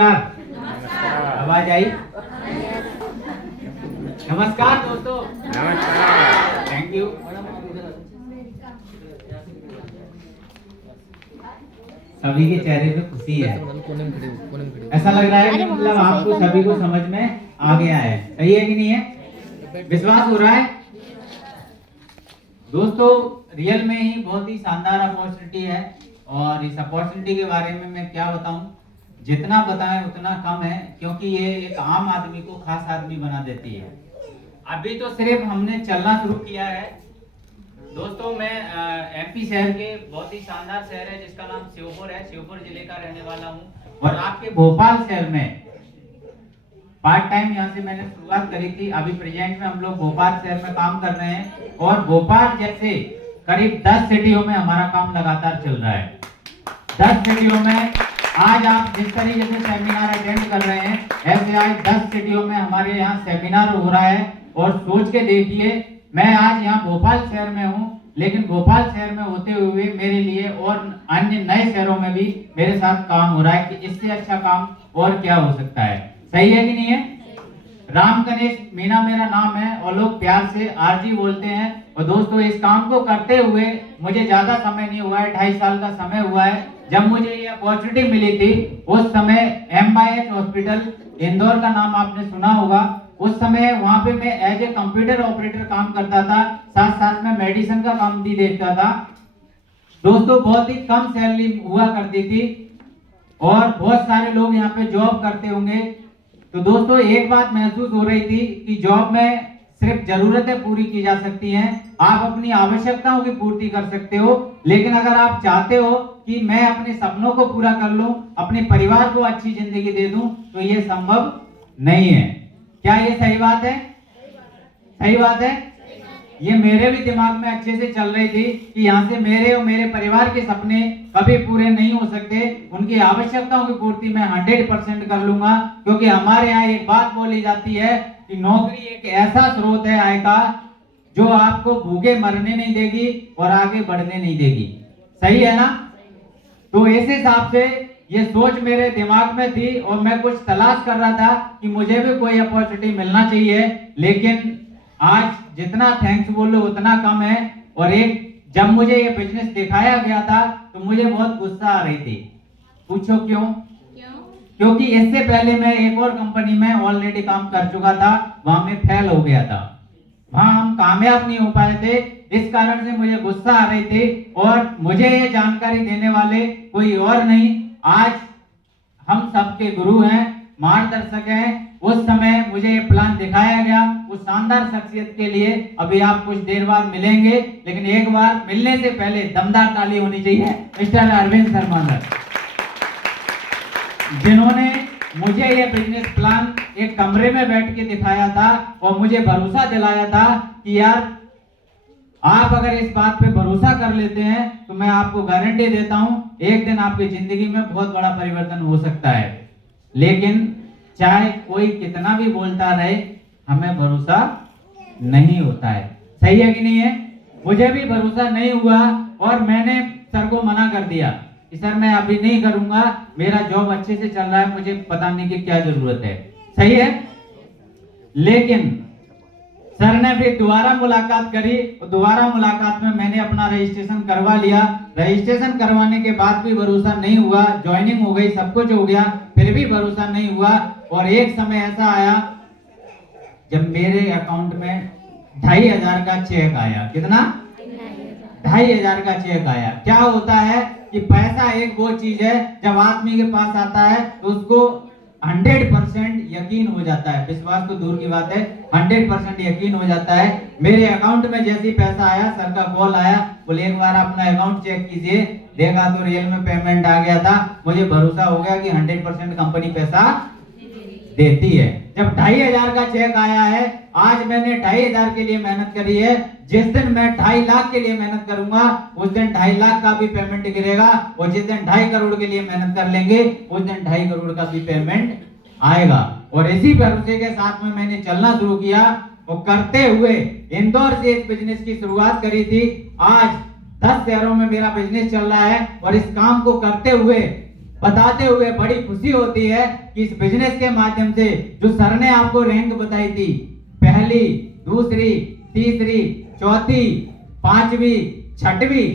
नमस्कार। आवाज आई? नमस्कार दोस्तों। नमस्कार। Thank you. सभी के चेहरे पे खुशी है। ऐसा लग रहा है कि मतलब आपको सभी को समझ में आ गया है। सही है कि नहीं है? विश्वास हो रहा है दोस्तों? रियल में ही बहुत ही शानदार अपॉर्चुनिटी है और इस अपॉर्चुनिटी के बारे में मैं क्या बताऊं, जितना बताएं उतना कम है, क्योंकि ये एक आम आदमी को खास आदमी बना देती है। अभी तो सिर्फ हमने चलना शुरू किया है दोस्तों। मैं एमपी शहर के बहुत ही शानदार शहर है जिसका नाम श्योपुर है, श्योपुर जिले का रहने वाला हूँ। और आपके भोपाल शहर में पार्ट टाइम यहाँ से मैंने शुरुआत करी थी। अभी प्रेजेंट में हम लोग भोपाल शहर में काम कर रहे हैं और भोपाल जैसे करीब 10 सिटियों में हमारा काम लगातार चल रहा है। 10 सिटियों में आज आप जिस तरीके से सेमिनार अटेंड कर रहे हैं, ऐसे आज 10 सिटियों में हमारे यहाँ सेमिनार हो रहा है। और सोच के देखिए, मैं आज यहाँ भोपाल शहर में हूँ, लेकिन भोपाल शहर में होते हुए मेरे लिए और अन्य नए शहरों में भी मेरे साथ काम हो रहा है कि इससे अच्छा काम और क्या हो सकता है। सही है कि नहीं है? राम गणेश मीना मेरा नाम है और लोग प्यार से आरजी बोलते हैं। और दोस्तों, इस काम को करते हुए मुझे ज्यादा समय नहीं हुआ है, 2.5 साल का समय हुआ है। जब मुझे ये अपॉर्चुनिटी मिली थी उस समय MYH हॉस्पिटल इंदौर का नाम आपने सुना होगा। उस समय वहां पे मैं एज ए कंप्यूटर ऑपरेटर काम करता था, साथ साथ में मेडिसिन का काम भी देखता था दोस्तों। बहुत ही कम सैलरी हुआ करती थी और बहुत सारे लोग यहाँ पे जॉब करते होंगे। तो दोस्तों, एक बात महसूस हो रही थी कि जॉब में सिर्फ जरूरतें पूरी की जा सकती हैं, आप अपनी आवश्यकताओं की पूर्ति कर सकते हो, लेकिन अगर आप चाहते हो कि मैं अपने सपनों को पूरा कर लूं, अपने परिवार को अच्छी जिंदगी दे दूं, तो ये संभव नहीं है। क्या ये सही बात है? सही बात है। ये मेरे भी दिमाग में अच्छे से चल रही थी कि यहाँ से मेरे और मेरे परिवार के सपने कभी पूरे नहीं हो सकते। उनकी आवश्यकताओं की पूर्ति मैं 100% कर लूंगा, क्योंकि हमारे यहाँ एक बात बोली जाती है कि नौकरी एक ऐसा स्रोत है आय का जो आपको भूखे मरने नहीं देगी और आगे बढ़ने नहीं देगी। सही है ना? तो इस हिसाब से ये सोच मेरे दिमाग में थी और मैं कुछ तलाश कर रहा था कि मुझे भी कोई अपॉर्चुनिटी मिलना चाहिए, लेकिन आज जितना थैंक्स बोलो उतना कम है। और एक जब मुझे ये बिजनेस दिखाया गया था तो मुझे बहुत गुस्सा आ रही थी। पूछो क्यों? क्योंकि इससे पहले मैं एक और कंपनी में ऑलरेडी काम कर चुका था, वहां में फेल हो गया था, वहां हम कामयाब नहीं हो पाए थे। इस कारण से मुझे गुस्सा आ रही थी और मुझे ये जानकारी देने वाले कोई और नहीं, आज हम सबके गुरु हैं, मार्गदर्शक हैं। उस समय मुझे ये प्लान दिखाया गया उस शानदार शख्सियत के लिए। अभी आप कुछ देर बाद मिलेंगे, लेकिन एक बार मिलने से पहले दमदार ताली होनी चाहिए मिस्टर अरविंद शर्मा सर, जिन्होंने मुझे ये बिजनेस प्लान एक कमरे में बैठ के दिखाया था और मुझे भरोसा दिलाया था कि यार आप अगर इस बात पे भरोसा कर लेते हैं तो मैं आपको गारंटी देता हूं एक दिन आपकी जिंदगी में बहुत बड़ा परिवर्तन हो सकता है। लेकिन चाहे कोई कितना भी बोलता रहे, हमें भरोसा नहीं होता है। सही है कि नहीं है? मुझे भी भरोसा नहीं हुआ और मैंने सर को मना कर दिया कि सर मैं अभी नहीं करूंगा, मेरा जॉब अच्छे से चल रहा है, मुझे बताने की क्या जरूरत है। सही है। लेकिन सर ने फिर दोबारा मुलाकात करी और दोबारा मुलाकात में मैंने अपना रजिस्ट्रेशन करवा लिया। रजिस्ट्रेशन करवाने के बाद भी भरोसा नहीं हुआ, ज्वाइनिंग हो गई, सब कुछ हो गया, फिर भी भरोसा नहीं हुआ। और एक समय ऐसा आया जब मेरे अकाउंट में 2500 का चेक आया। कितना? 2500 का चेक आया। क्या होता है कि पैसा एक वो चीज है, जब आदमी के पास आता है तो उसको 100% यकीन हो जाता है, विश्वास तो दूर की बात है, 100% यकीन हो जाता है। मेरे अकाउंट में जैसे ही पैसा आया, सर का कॉल आया, बोले एक बार अपना अकाउंट चेक कीजिए। देखा तो रियल में पेमेंट आ गया था। मुझे भरोसा हो गया कि 100% कंपनी पैसा देती है। जब 2500 का चेक आया है, आज मैंने 2500 के लिए मेहनत करी है। जिस दिन मैं 2.5 लाख के लिए मेहनत करूंगा उस दिन 2.5 लाख का भी पेमेंट गिरेगा, और जिस दिन 2.5 करोड़ के लिए मेहनत कर लेंगे उस दिन 2.5 करोड़ का भी पेमेंट आएगा। और इसी भरोसे के साथ में मैंने चलना शुरू किया और करते हुए इंदौर से इस बिजनेस की शुरुआत करी थी। आज 10 शहरों में मेरा बिजनेस चल रहा है और इस काम को करते हुए बताते हुए बड़ी खुशी होती है कि इस बिजनेस के माध्यम से जो सर ने आपको रैंक बताई थी, पहली, दूसरी, तीसरी, चौथी, पांचवी, छठवीं,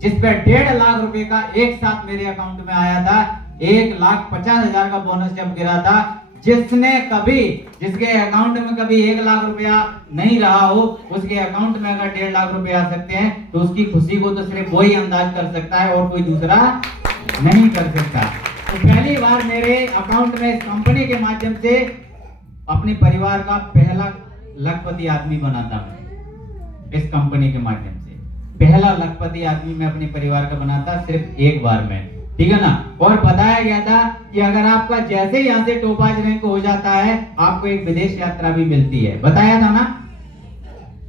जिस पे 1.5 लाख रुपए का एक साथ मेरे अकाउंट में आया था, 1,50,000 का बोनस जब गिरा था, जिसके अकाउंट में कभी 1 लाख रुपया नहीं रहा हो, उसके अकाउंट में अगर 1.5 लाख रुपए आ सकते हैं तो उसकी खुशी को तो सिर्फ वही अंदाज कर सकता है और कोई दूसरा नहीं कर सकता। तो पहली बार मेरे अकाउंट में इस कंपनी के माध्यम से अपने परिवार का पहला लखपति आदमी बना था। मैं इस कंपनी के माध्यम से पहला लखपति आदमी मैं अपने परिवार का बना था, सिर्फ एक बार में, ठीक है ना। और बताया गया था कि अगर आपका जैसे ही यहाँ से टोपाज रैंक हो जाता है, आपको एक विदेश यात्रा भी मिलती है, बताया था ना।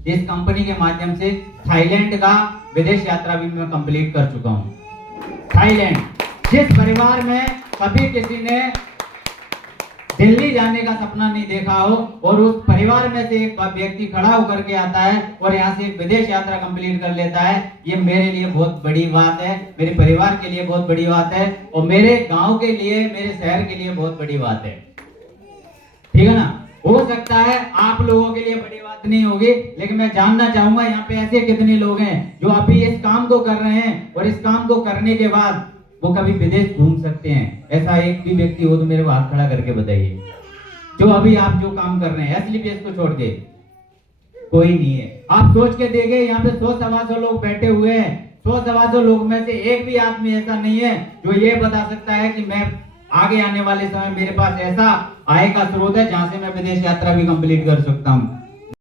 इस कंपनी के माध्यम से थाईलैंड का विदेश यात्रा भी मैं कंप्लीट कर चुका हूँ। थाईलैंड, जिस परिवार में कभी किसी ने दिल्ली जाने का सपना नहीं देखा हो और उस परिवार में से एक व्यक्ति खड़ा होकर के आता है और यहाँ से एक विदेश यात्रा कंप्लीट कर लेता है, ये मेरे लिए बहुत बड़ी बात है, मेरे परिवार के लिए बहुत बड़ी बात है और मेरे गांव के लिए, मेरे शहर के लिए बहुत बड़ी बात है, ठीक है ना। हो सकता है आप लोगों के लिए बड़ी बात नहीं होगी, लेकिन मैं जानना चाहूंगा यहाँ पे ऐसे कितने लोग हैं जो अभी इस काम को कर रहे हैं और इस काम को करने के बाद वो कभी विदेश घूम सकते हैं। ऐसा एक भी व्यक्ति हो तो मेरे को हाथ खड़ा करके बताइए, जो अभी आप जो काम कर रहे हैं एसलीपीएस को छोड़ के। कोई नहीं है। आप सोच के देखिए, यहाँ पे 100-125 लोग बैठे हुए हैं, 100-125 लोग में से एक भी आदमी ऐसा नहीं है जो ये बता सकता है कि मैं आगे आने वाले समय मेरे पास ऐसा आय का स्रोत है जहां से मैं विदेश यात्रा भी कंप्लीट कर सकता हूँ।